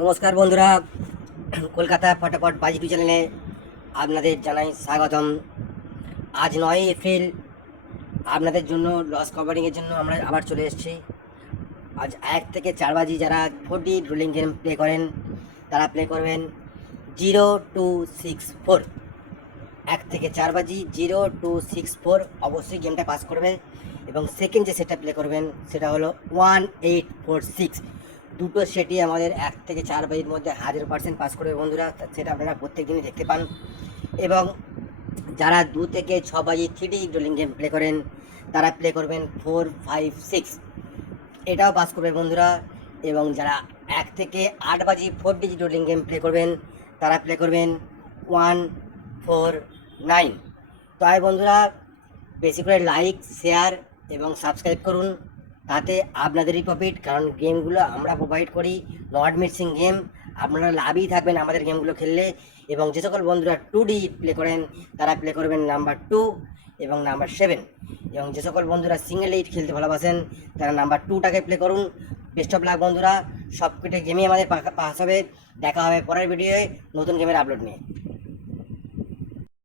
নমস্কার বন্ধুরা, কলকাতা ফটাফট বাজিটু চ্যানেলে আপনাদের জানাই স্বাগতম। আজ নয় এপ্রিল, আপনাদের জন্য লস কভারিংয়ের জন্য আমরা আবার চলে এসেছি। আজ এক থেকে চার বাজি যারা four D rolling game play করেন, তারা প্লে করবেন জিরো টু সিক্স ফোর এক থেকে চার বাজি জিরো টু সিক্স ফোর অবশ্যই গেমটা পাস করবে এবং সেকেন্ড যে সেটটা প্লে করবেন, সেটা হলো ওয়ান এইট ফোর সিক্স দুটো সেটই আমাদের এক থেকে চার বাজির মধ্যে হাজার পার্সেন্ট পাস করবে বন্ধুরা। সেটা আপনারা প্রত্যেক দিনই দেখতে পান। এবং যারা দু থেকে ছ বাজি থ্রি ডোলিং গেম প্লে করেন, তারা প্লে করবেন ফোর ফাইভ সিক্স এটাও পাস করবে বন্ধুরা। এবং যারা এক থেকে আট বাজি four DG rolling game play করবেন, তারা প্লে করবেন ওয়ান ফোর নাইন তাই বন্ধুরা, বেশি করে লাইক শেয়ার এবং সাবস্ক্রাইব করুন। তাতে আপনাদেরই প্রফিট কারণ গেমগুলো আমরা প্রোভাইড করি নট মিসিং গেম আপনারা লাভই থাকবেন আমাদের গেমগুলো খেললে। এবং যে সকল বন্ধুরা টু ডি প্লে করেন, তারা প্লে করবেন নাম্বার টু এবং নাম্বার সেভেন এবং যে সকল বন্ধুরা সিঙ্গেল এইট খেলতে ভালোবাসেন, তারা নাম্বার টুটাকে প্লে করুন। বেস্ট অফ লাক বন্ধুরা সব কটা গেমই আমাদের পাস হবে। দেখা হবে পরের ভিডিওয়ে নতুন গেমের আপলোড নিয়ে।